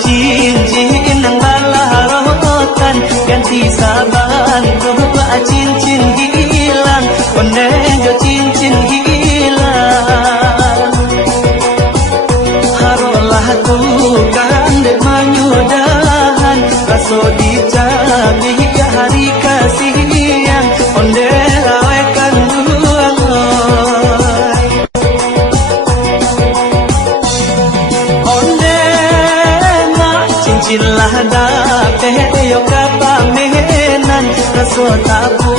Cincin yang balarotan ganti saban coba cincin hilang onego cincin hilang harolah tukang dek manyudahan raso dicabi hari kasih yang onde lawekan duang cilah dape yo kapamenan raso tabu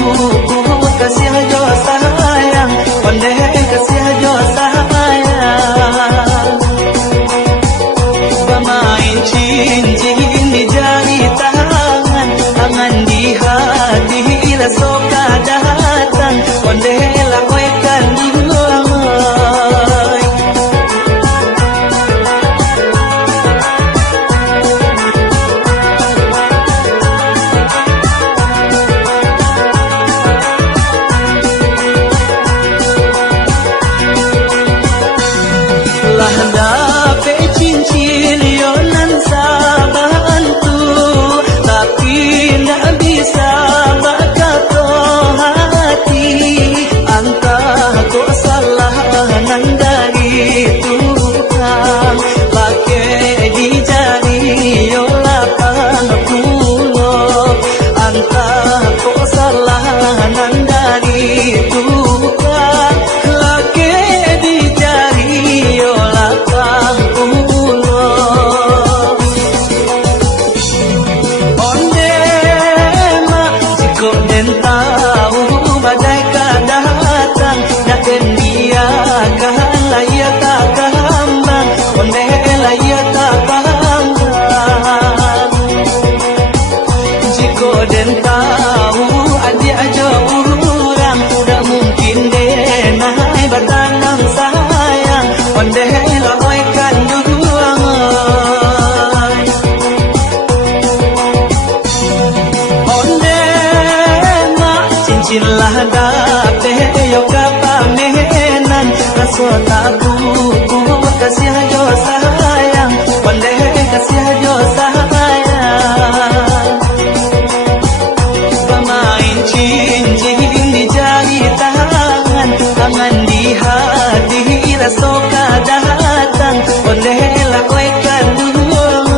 kasih jo sayang onde kasih jo sayang pemain cincin di jari tangan tangan di hati raso kadatan onde lawekan duang cilah dape yo kapamenan raso tabu kasih jo sayang onde kasih jo sayang pemain cincin di jari tangan tangan di hati raso kadatan onde lawekan duang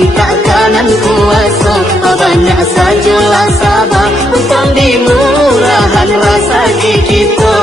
meminta kanan kuasa, banyak sajalah sabar untuk dimurahan rasa kita.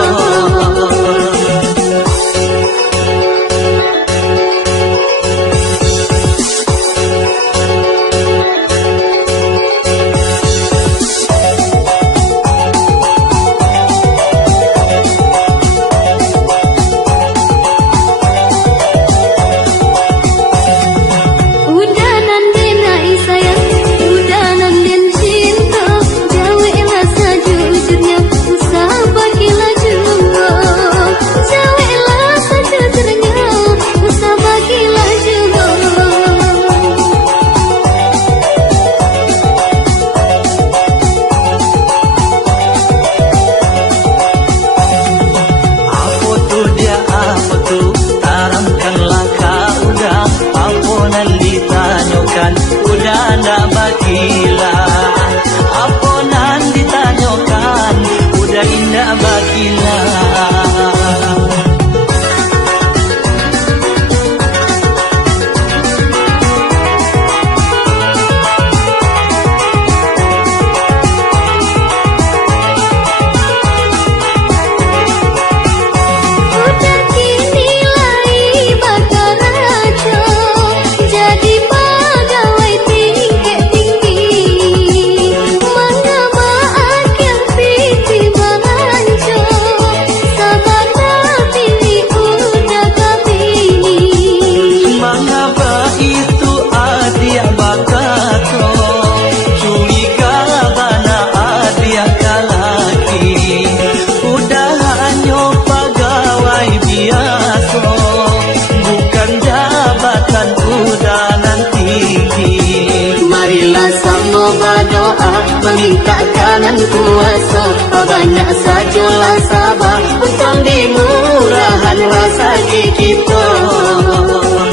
Meminta kanan kuasa, banyak sajalah sabar untuk dimurahan rasa kita.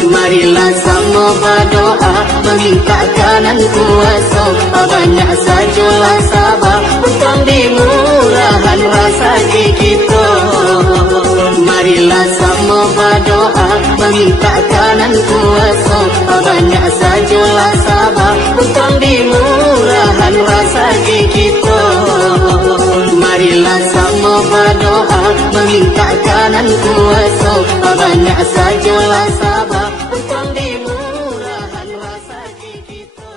Marilah sama berdoa, meminta kanan kuasa, banyak sajalah sabar untuk dimurahan rasa kita. Marilah sama berdoa, meminta kanan kuasa, banyak sajalah sabar untuk dimurahan rasa kita. Marilah sama berdoa, meminta kanan kuasa, banyak sajalah sabar untuk dimurahan rasa kita.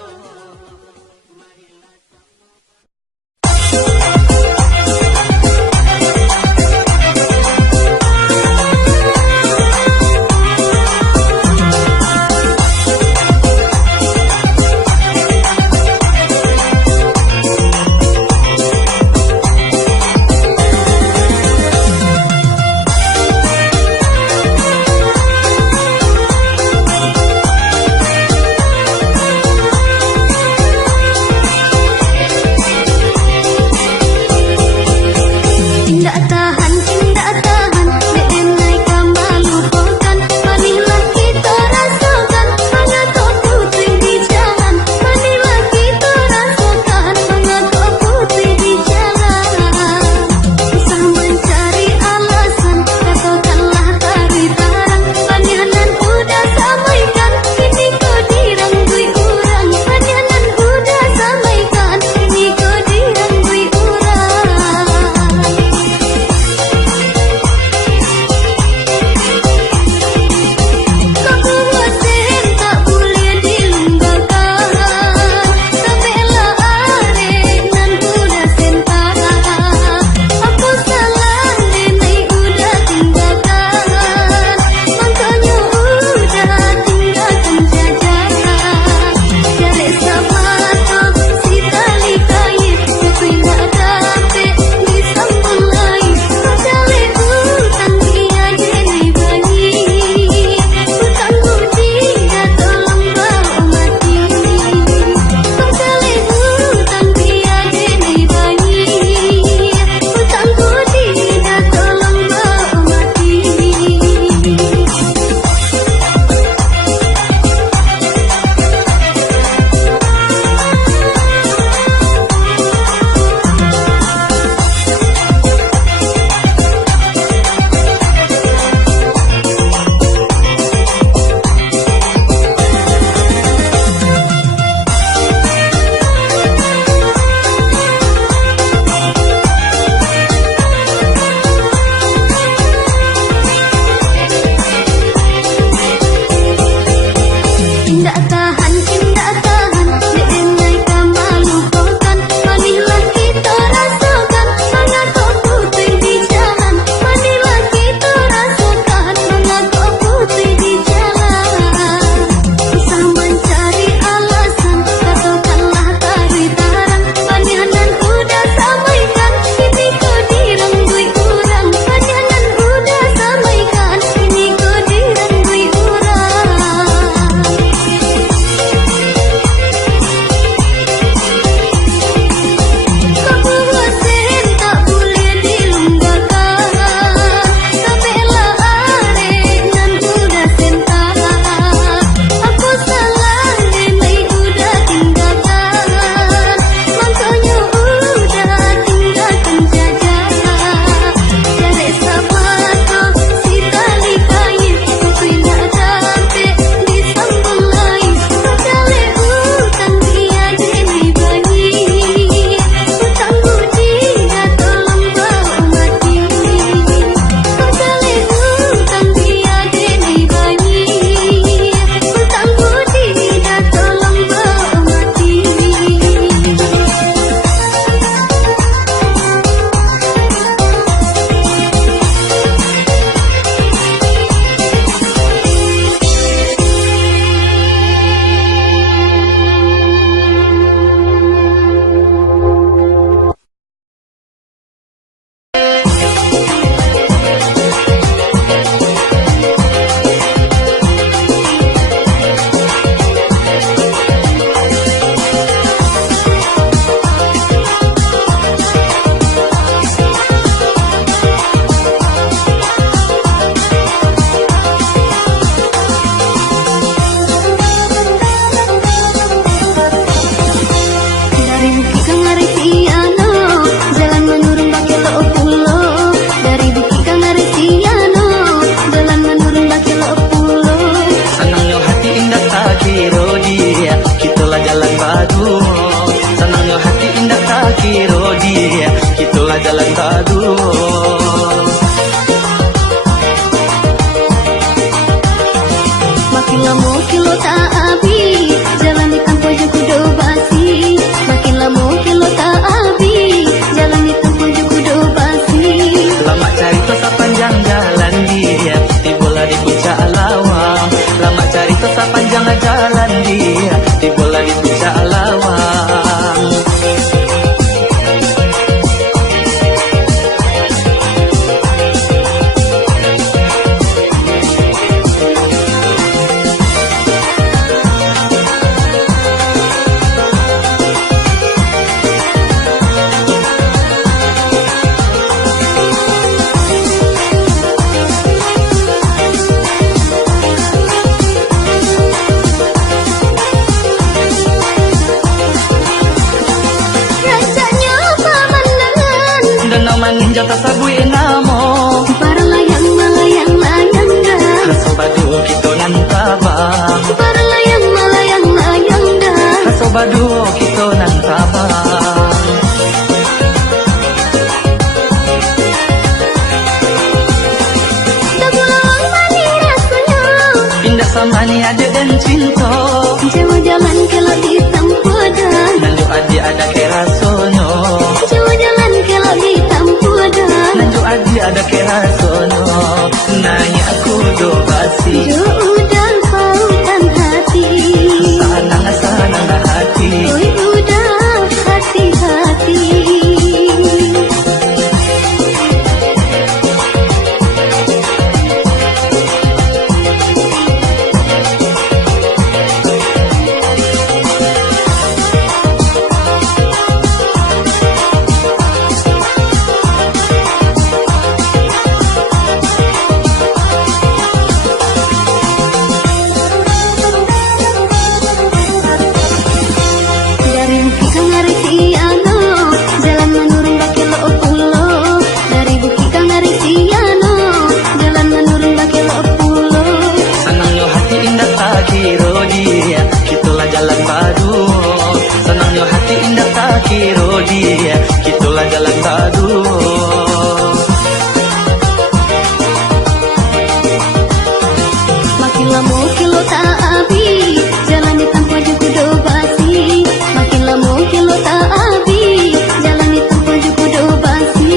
jalan tadu. Makin lama kilo tak habis, jalan di tempat juku do basi. Makin lama kilo tak habis, jalan di tempat juku do basi. Lama cari tosa panjang jalan dia, di bola di puncak lawang. Lama cari tosa panjang jalan dia, di bola di puncak lawang. Jata sabui namo para layang malayang layang dah. Raso badu kita nan tabang. Para layang malayang layang dah. Raso badu kita nan tabang. Tak pulang mani rasanya, Pindah sama ni ada dan cinta. jauh jalan kelak di tempat dah. Nanju adi ada kerasono. Jauh jalan kelak di tempat dah. Nanju adi ada kerasono. Nanya aku do basi. Udah pautan hati, Sanang hati. oi udah hati-hati. Dari Bukit Kangarisiano, jalan menurun Bakelo Pulo. Dari Bukit Kangarisiano, jalan menurun Bakelo Pulo. Senangnya hati indah tak kira dia, kitulah jalan padu. Senangnya hati indah tak kira dia, kitulah jalan padu. Makin lama kilo tak habis, jalan di tempat juku do basi. Makin lama kilo tak habis, jalan di tempat juku do basi.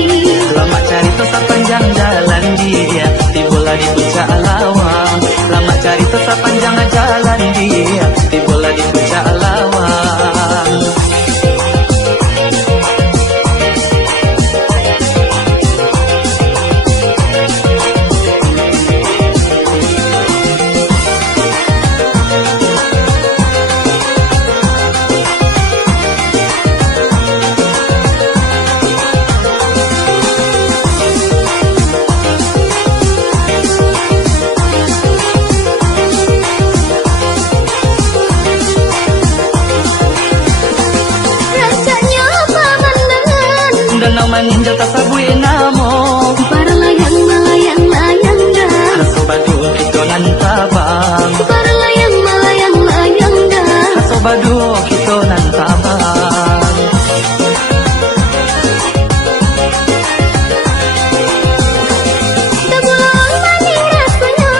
Lama cari tosa panjang jalan dia, di bola di puncak lawang. Lama cari tosa panjang jalan dia, di bola di puncak lawang. Rasanya pemandangan, Danau maninjau tak sabui namo. para layang malayang layang dah. Raso badu kita nan tabang. Para layang malayang layang dah. Raso badu kita nan tabang. Tak pulang mani rasanya,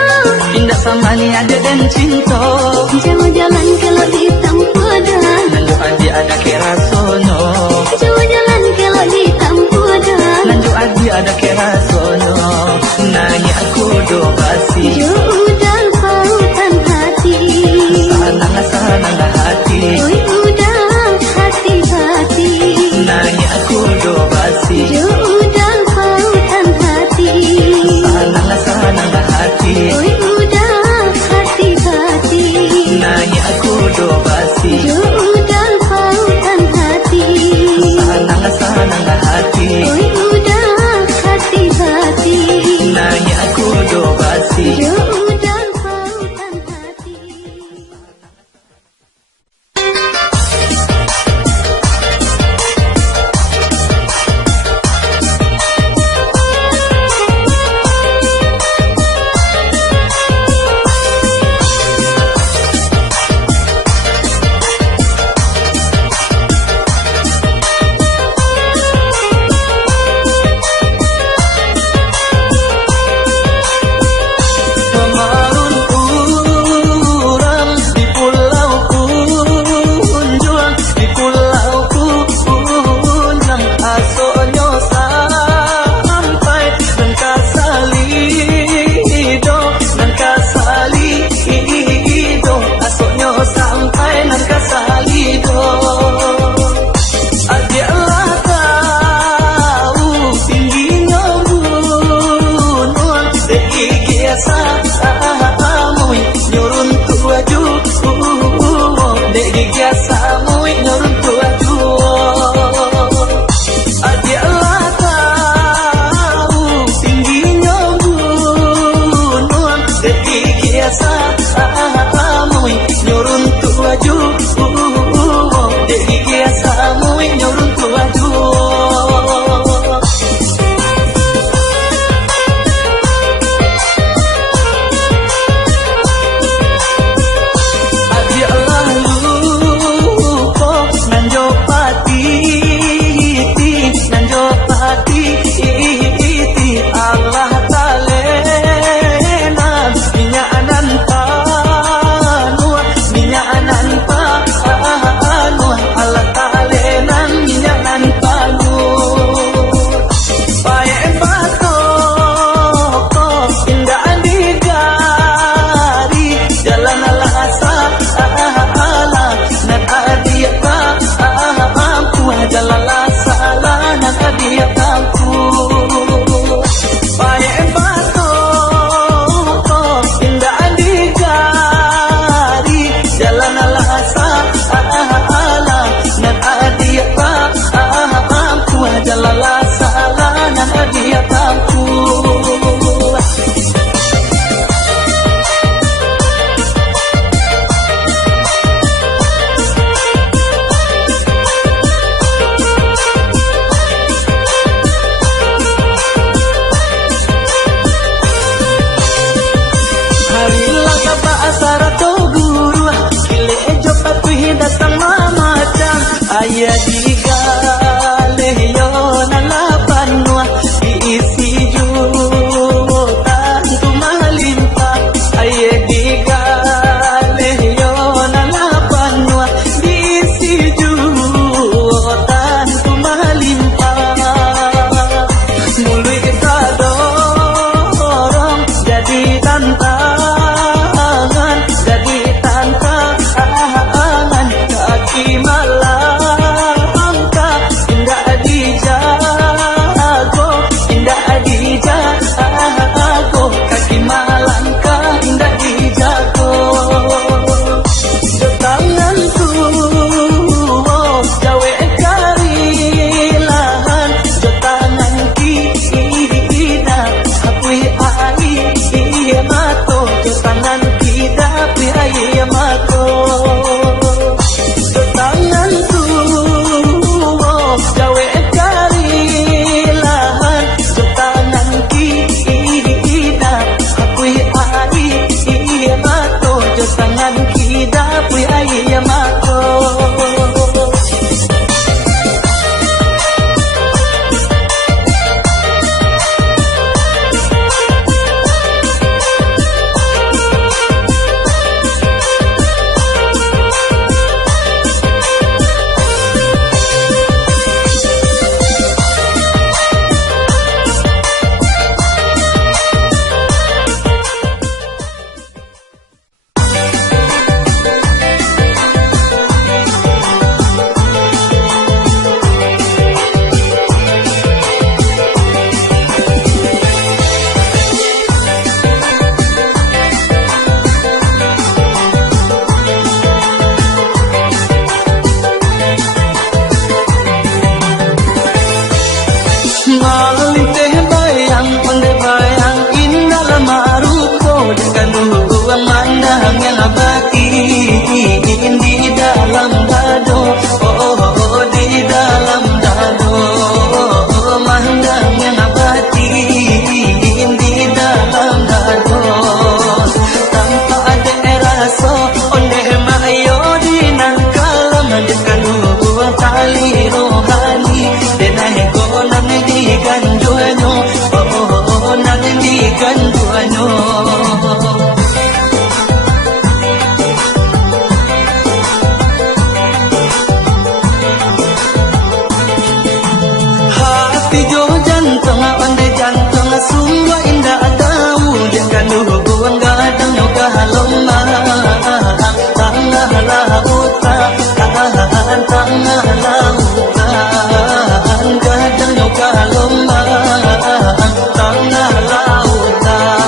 Indah sama ni ada dan cinta. jauh jalan kelak di tempat dah. Nanju adi ada kerasono. Jauh jalan kelak di tempat dah. Nanju adi ada kerasono. Nanya aku do basi. Udah pautan hati, Sanang hati. oi udah hati-hati. Nanya aku do basi. Udah pautan hati, Sanang hati. oi udah hati-hati. Nanya aku do basi. Udah pautan hati, Sanang hati. oi udah hati-hati. Ayah digaleh yo nalapanwa diisi jutaan tumalimpah. Ayah digaleh yo nalapanwa diisi jutaan tumalimpah. Mului kita dorong jadi tantangan, jadi tantangan kaki malangka indah dijago, indah dijago kaki malangka indah dijago. Tangan tuwo jawe karilahan, tangan kita akui ai mato, tangan kita akui ai mato. Tangan tuwo jawe karilahan, tangan kita akui ai mato, tangan kita akui ai mato. Malinteh bayang, ondeh bayang, indah lamaruko dengan ruang mandang yang abadi di dalam dado, oh di dalam dado, mandang yang abadi di dalam dado, tanpa ada rasa, ondeh mayo di nangkalam dengan ruang tali rohani, denai konan digan duanyo, oh nang digan duanyo. Hati jo jantung, ande jantung sungguh indah tahu, jangan hubungan gadang yo kahaloma, tengah lautan, tengah lautan, gadang yo kahaloma, tengah lautan.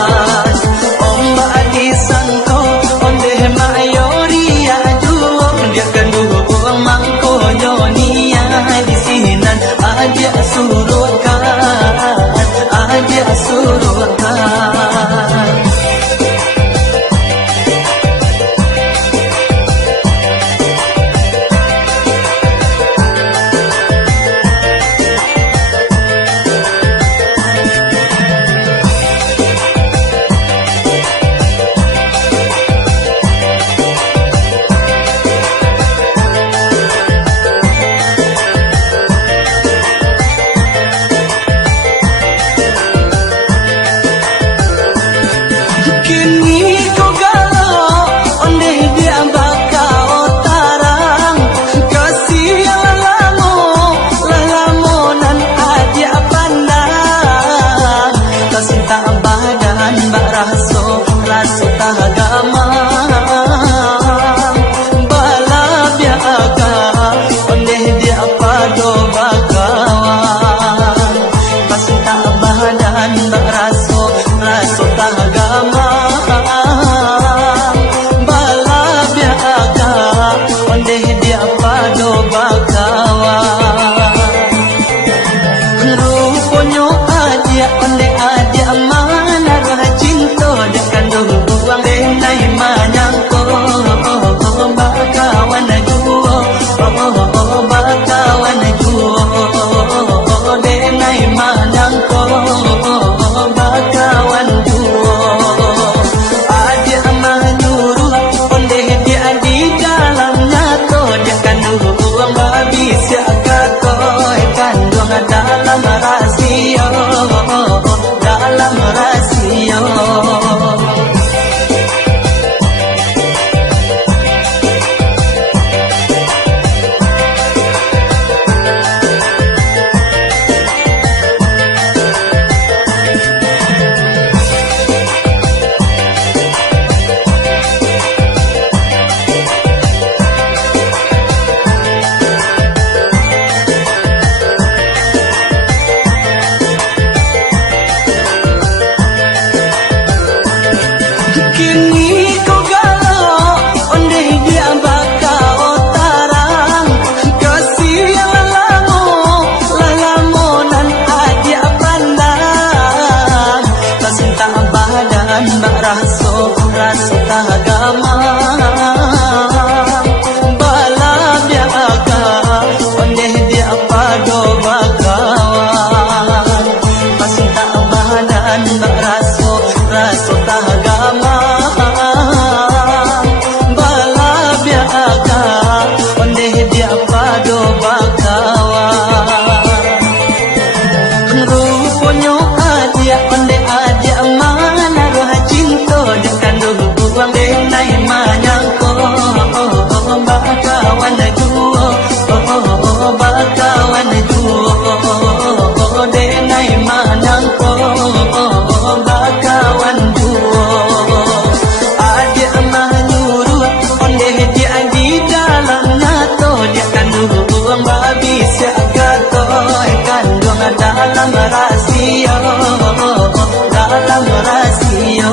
alam rasio.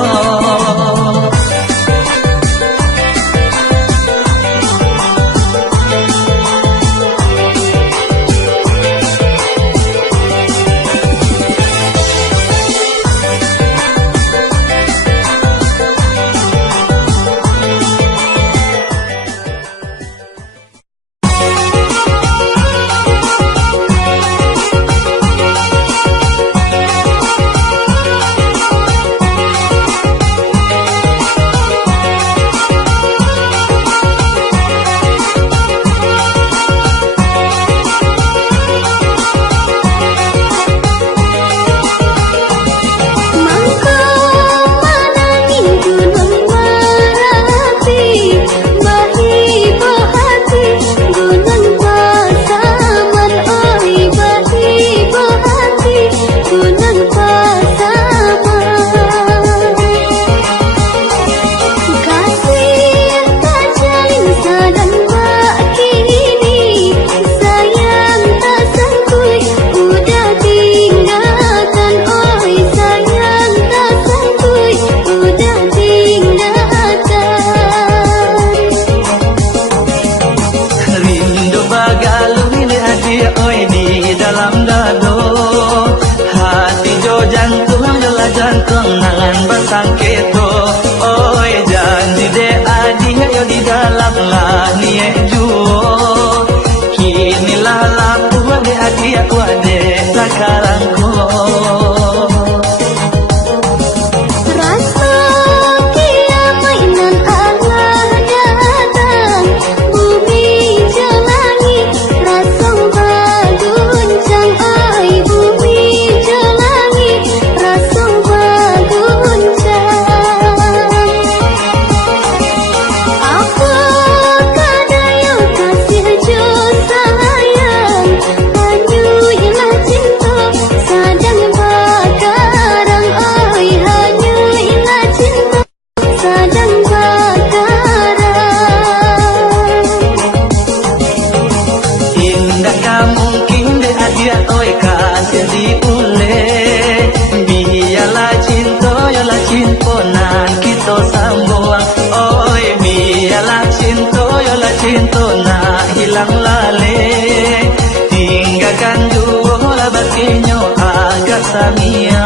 Kenangan bersangkit oi janji de adi ayo di dalam lah nie juo kinilah lapu de adi aku ade sekarang ko cinta nak hilang lale tinggalkan dua lah batinyo agak samia.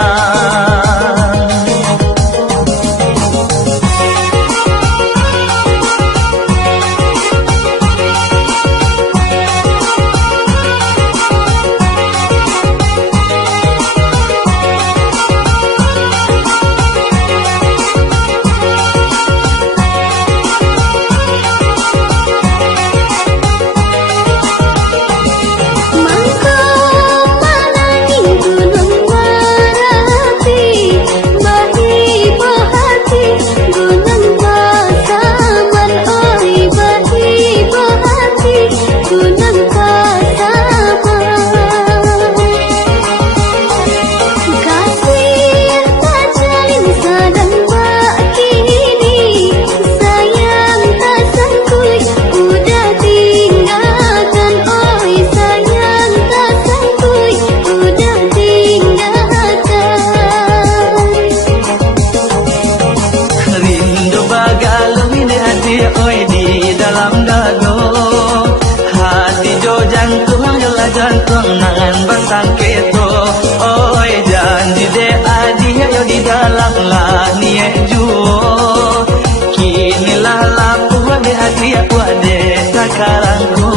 Kenangan bersangkit oi janji de adi ayo di dalam lah nie juo kinilah lapu de adi aku ade sekarang ko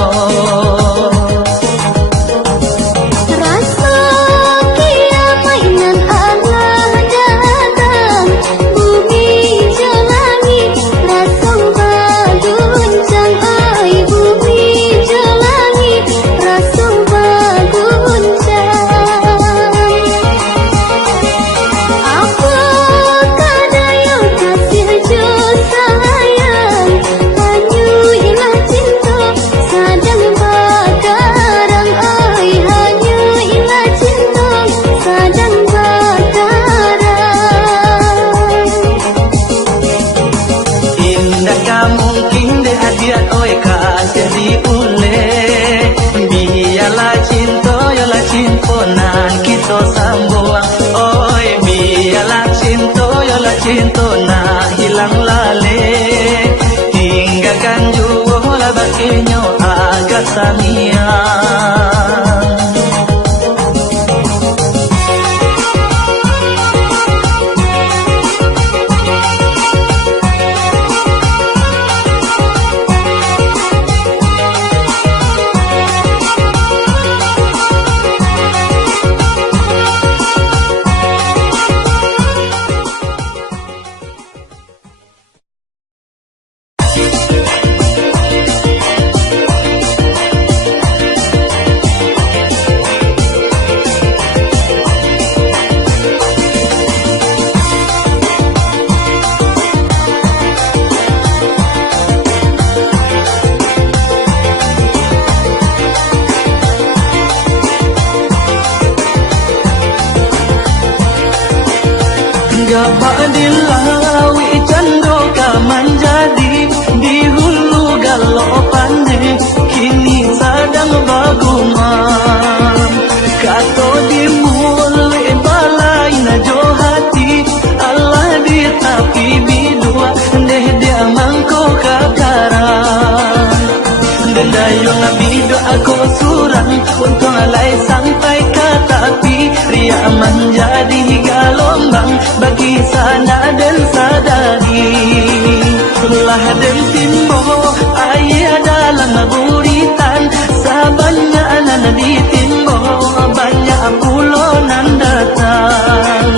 cinta, yalah cinta nan kita sambung. Oi biarlah cinta nak hilang lale. Tinggalkan jua baginya agak samian. Gabak dilawi cando kaman jadi di hulu galopan kini sadang baguman. Kato di muli balai na jo hati Allah di tapi bidua deh dia mangko kakaran. Dan dayung bidu aku surang untuk alai sampai ke tapi ria menjadi galombang bagi sana dan sadari. Lah dan timbo ayah dalam buritan sabanya anak di timbo banyak pulonan datang.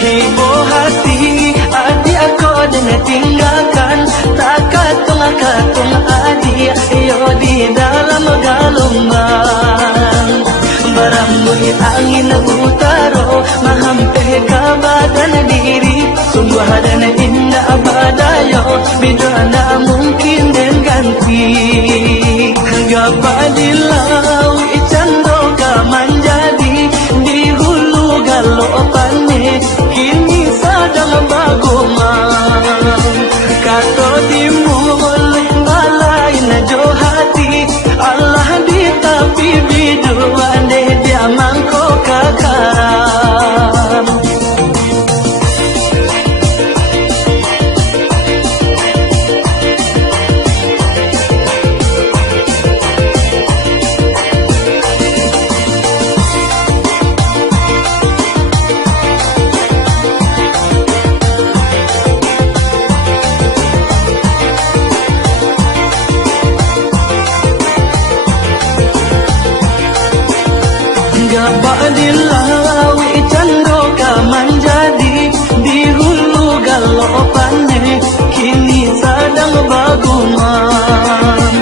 Hibo hati adik aku dan tinggalkan tak katung adik yo di dalam galombang. Barambui angin utaro mahampe ke badan diri. Sungguh dan indah badayo bidana mungkin dan ganti. Gapa dilawi cando kaman jadi di hulu galopane kini sadang baguman. Kato timul balai na jo hati Allah di tapi biduan deh dia mangko kakaran. Gabak dilawi cando kaman jadi di hulu galopane kini sadang baguman.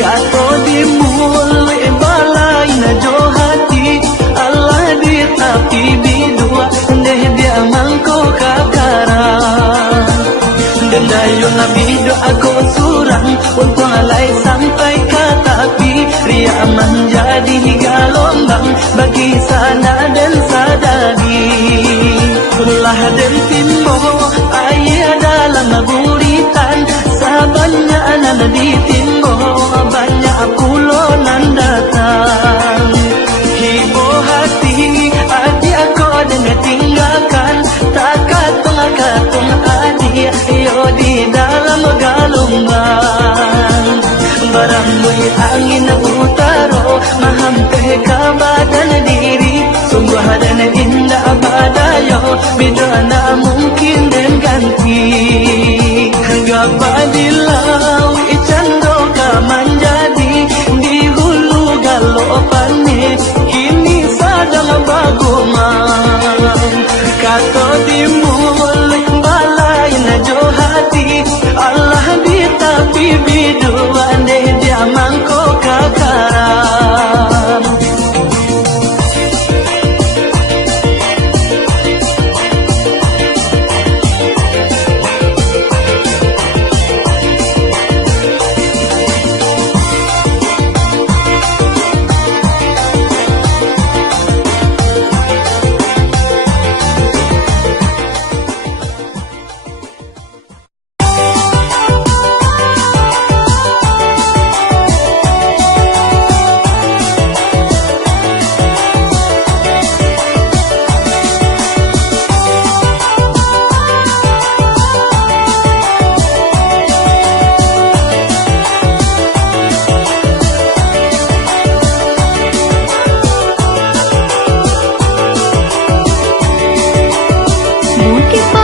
Kato di muli balai na jo hati Allah di tapi bidua deh dia mangko kakaran. Dan dayung bidu aku surang untuk alai sampai ke tapi ria menjadi galombang bagi sana dan sadari. Lah dan timbo ayah dalam buritan sabanya anak di timbo banyak pulonan datang. Hibo hati adik aku dan tinggalkan tak katung adik yo di dalam galombang. Barambui angin utaro mahampe ke badan diri. Sungguh dan indah badayo bidana mungkin dan ganti. Gapa dilawi cando kaman jadi di hulu galopane kini sadang baguman. Kato di muli balai na jo hati Allah di tapi biduan deh dia mangko kakaran. kipa